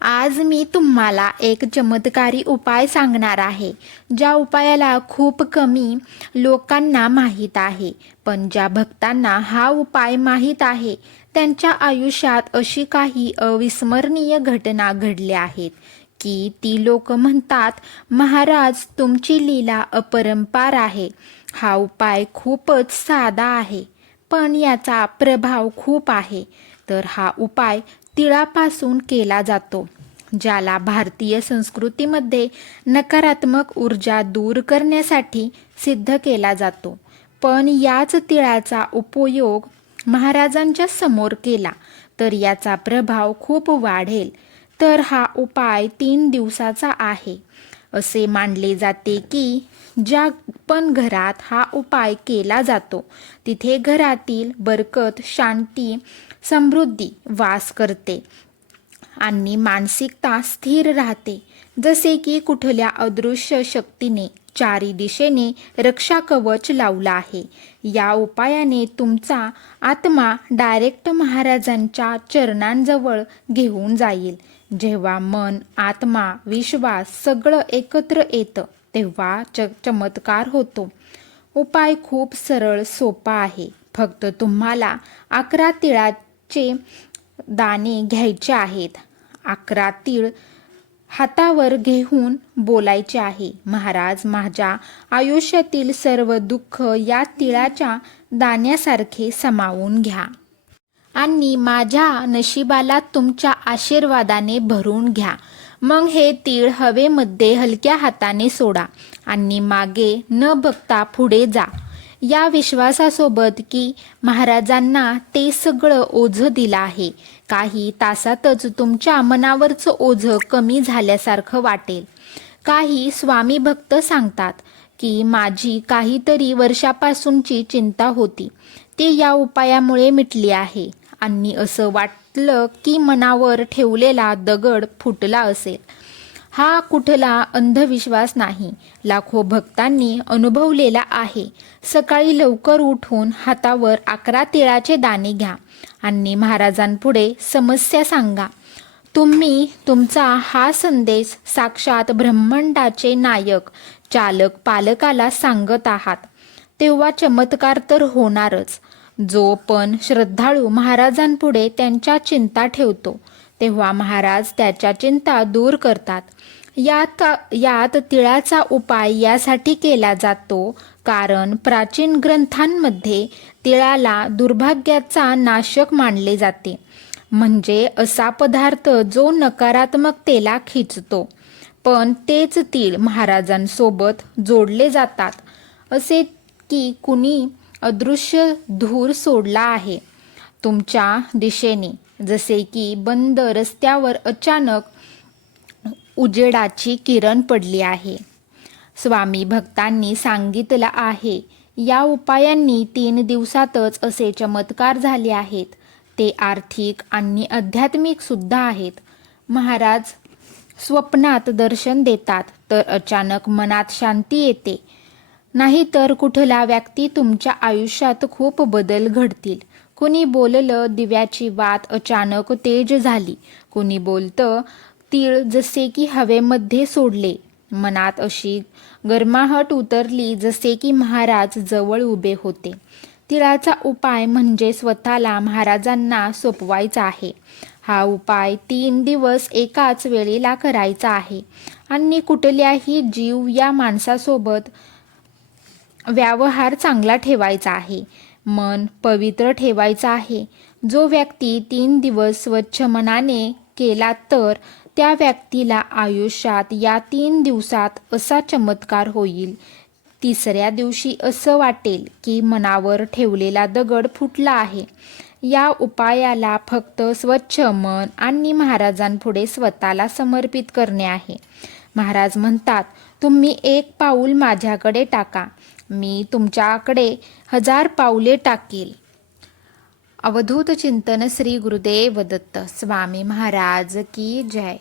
आज मी तुम्हाला एक चमत्कारी उपाय सांगणार आहे ज्या उपायाला खूप कमी लोकांना माहीत आहे. पण ज्या भक्तांना हा उपाय माहीत आहे त्यांच्या आयुष्यात अशी काही अविस्मरणीय घटना घडल्या आहेत की ती लोक म्हणतात महाराज तुमची लीला अपरंपार आहे. हा उपाय खूपच साधा आहे पण याचा प्रभाव खूप आहे. तर हा उपाय तिळापासून केला जातो ज्याला भारतीय संस्कृतीमध्ये नकारात्मक ऊर्जा दूर करण्यासाठी सिद्ध केला जातो. पण याच तिळाचा उपयोग महाराजांच्या समोर केला तर याचा प्रभाव खूप वाढेल. तर हा उपाय तीन दिवसाचा आहे. असे मानले जाते की ज्या पण घरात हा उपाय केला जातो तिथे घरातील बरकत शांती समृद्धी वास करते आणि मानसिकता स्थिर राहते. जसे की कुठल्या अदृश्य शक्तीने चारी दिशेने रक्षा कवच लावला आहे. या उपायाने तुमचा आत्मा डायरेक्ट महाराजांच्या चरणांजवळ घेऊन जाईल. जेव्हा मन आत्मा विश्वास सगळं एकत्र येतं तेव्हा च चमत्कार होतो. उपाय खूप सरळ सोपा आहे. फक्त तुम्हाला अकरा तिळाचे दाणे घ्यायचे आहेत. अकरा तीळ हातावर घेऊन बोलायचे आहे. महाराज माझ्या आयुष्यातील सर्व दुःख या तिळाच्या दाण्यासारखे समावून घ्या. आणि माझ्या नशिबाला तुमच्या आशीर्वादाने भरून घ्या. मग हे तीळ हवेमध्ये हलक्या हाताने सोडा आणि मागे न बघता पुढे जा. या विश्वासासोबत की महाराजांना ते सगळं ओझं दिलं आहे. काही तासातच तुमच्या मनावरचं ओझं कमी झाल्यासारखं वाटेल. काही स्वामी भक्त सांगतात की माझी काहीतरी वर्षापासूनची चिंता होती. ती या उपायामुळे मिटली आहे. आणि असं वाटलं की मनावर ठेवलेला दगड फुटला असेल. हा कुठला अंधविश्वास नाही. लाखो भक्तांनी अनुभवलेला आहे. सकाळी लवकर उठून हातावर अकरा तिळाचे दाणे घ्या. आणि महाराजांपुढे समस्या सांगा. तुम्ही तुमचा हा संदेश साक्षात ब्रह्मांडाचे नायक चालक पालकाला सांगत आहात. तेव्हा चमत्कार तर होणारच. जो पण श्रद्धाळू महाराजांपुढे त्यांच्या चिंता ठेवतो. तेव्हा महाराज त्याच्या चिंता दूर करतात. यात यात तिळाचा उपाय यासाठी केला जातो. कारण प्राचीन ग्रंथांमध्ये तिळाला दुर्भाग्याचा नाशक मानले जाते. म्हणजे असा पदार्थ जो नकारात्मकतेला खिचतो. पण तेच तीळ महाराजांसोबत जोडले जातात. असे की कुणी अदृश्य धूर सोडला आहे. तुमच्या दिशेने जसे की बंद रस्त्यावर अचानक उजेडाची किरण पडली आहे. स्वामी भक्तांनी सांगितलं आहे या उपायांनी तीन दिवसातच असे चमत्कार झाले आहेत. ते आर्थिक आणि आध्यात्मिक सुद्धा आहेत. महाराज स्वप्नात दर्शन देतात तर अचानक मनात शांती येते. नाहीतर कुठला व्यक्ती तुमच्या आयुष्यात खूप बदल घडतील. कुणी बोललं दिव्याची वात अचानक तेज झाली. कुणी बोलतं तीळ जसे की हवेमध्ये सोडले. मनात अशी गरमाहट उतरली जसे की महाराज जवळ उभे होते. तिळाचा उपाय म्हणजे स्वतःला महाराजांना सोपवायचा आहे. हा उपाय तीन दिवस एकाच वेळेला करायचा आहे. आणि कुठल्याही जीव या माणसासोबत व्यवहार चांगला ठेवायचा आहे. मन पवित्र ठेवायचं आहे. जो व्यक्ती तीन दिवस स्वच्छ मनाने केला तर त्या व्यक्तीला आयुष्यात या तीन दिवसात असा चमत्कार होईल. तिसऱ्या दिवशी असं वाटेल की मनावर ठेवलेला दगड फुटला आहे. या उपायाला फक्त स्वच्छ मन आणि महाराजांपुढे स्वतःला समर्पित करणे आहे. महाराज म्हणतात तुम्ही एक पाऊल माझ्याकडे टाका. मी तुमच्याकडे हजार पाऊले टाकील. अवधूत चिंतन श्री गुरुदेव दत्त स्वामी महाराज की जय.